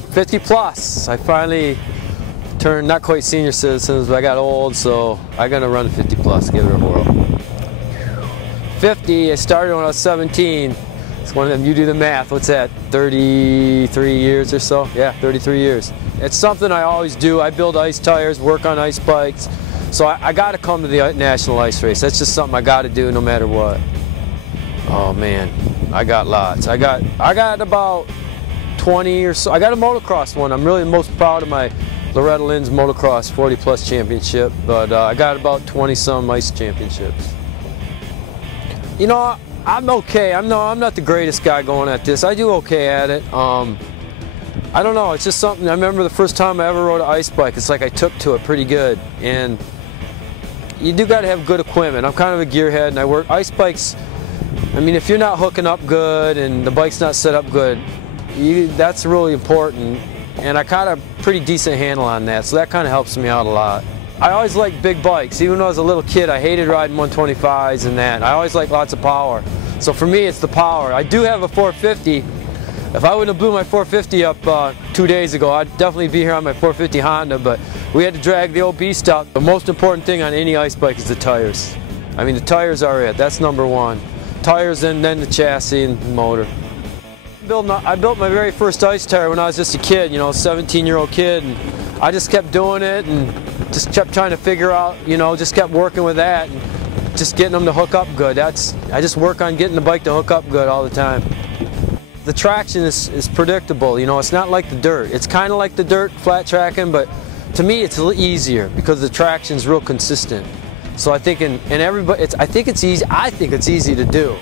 50 plus. I finally turned not quite senior citizens, but I got old, so I'm gonna run 50 plus, give it a whirl. 50, I started when I was 17. It's one of them, you do the math, what's that, 33 years or so? Yeah, 33 years. It's something I always do. I build ice tires, work on ice bikes, so I gotta come to the National Ice Race. That's just something I gotta do no matter what. Oh man, I got lots. I got about 20 or so. I got a motocross one. I'm really most proud of my Loretta Lynn's motocross 40 plus championship, but I got about 20 some ice championships. You know, I'm okay. I'm not the greatest guy going at this. I do okay at it. I don't know, it's just something. I remember the first time I ever rode an ice bike, it's like I took to it pretty good. And you do gotta have good equipment. I'm kind of a gearhead and I work ice bikes. I mean, if you're not hooking up good and the bike's not set up good, that's really important. And I got a pretty decent handle on that, so that kind of helps me out a lot. I always liked big bikes. Even when I was a little kid, I hated riding 125s and that. I always liked lots of power. So for me, it's the power. I do have a 450. If I wouldn't have blew my 450 up 2 days ago, I'd definitely be here on my 450 Honda, but we had to drag the old beast out. The most important thing on any ice bike is the tires. I mean, the tires are it. That's number one. Tires and then the chassis and the motor. I built my very first ice tire when I was just a kid, you know, a 17-year-old kid, and I just kept doing it and just kept trying to figure out, you know, just kept working with that and just getting them to hook up good. I just work on getting the bike to hook up good all the time. The traction is predictable, you know, it's not like the dirt. It's kind of like the dirt, flat tracking, but to me it's a little easier because the traction's real consistent. So I think I think it's easy to do.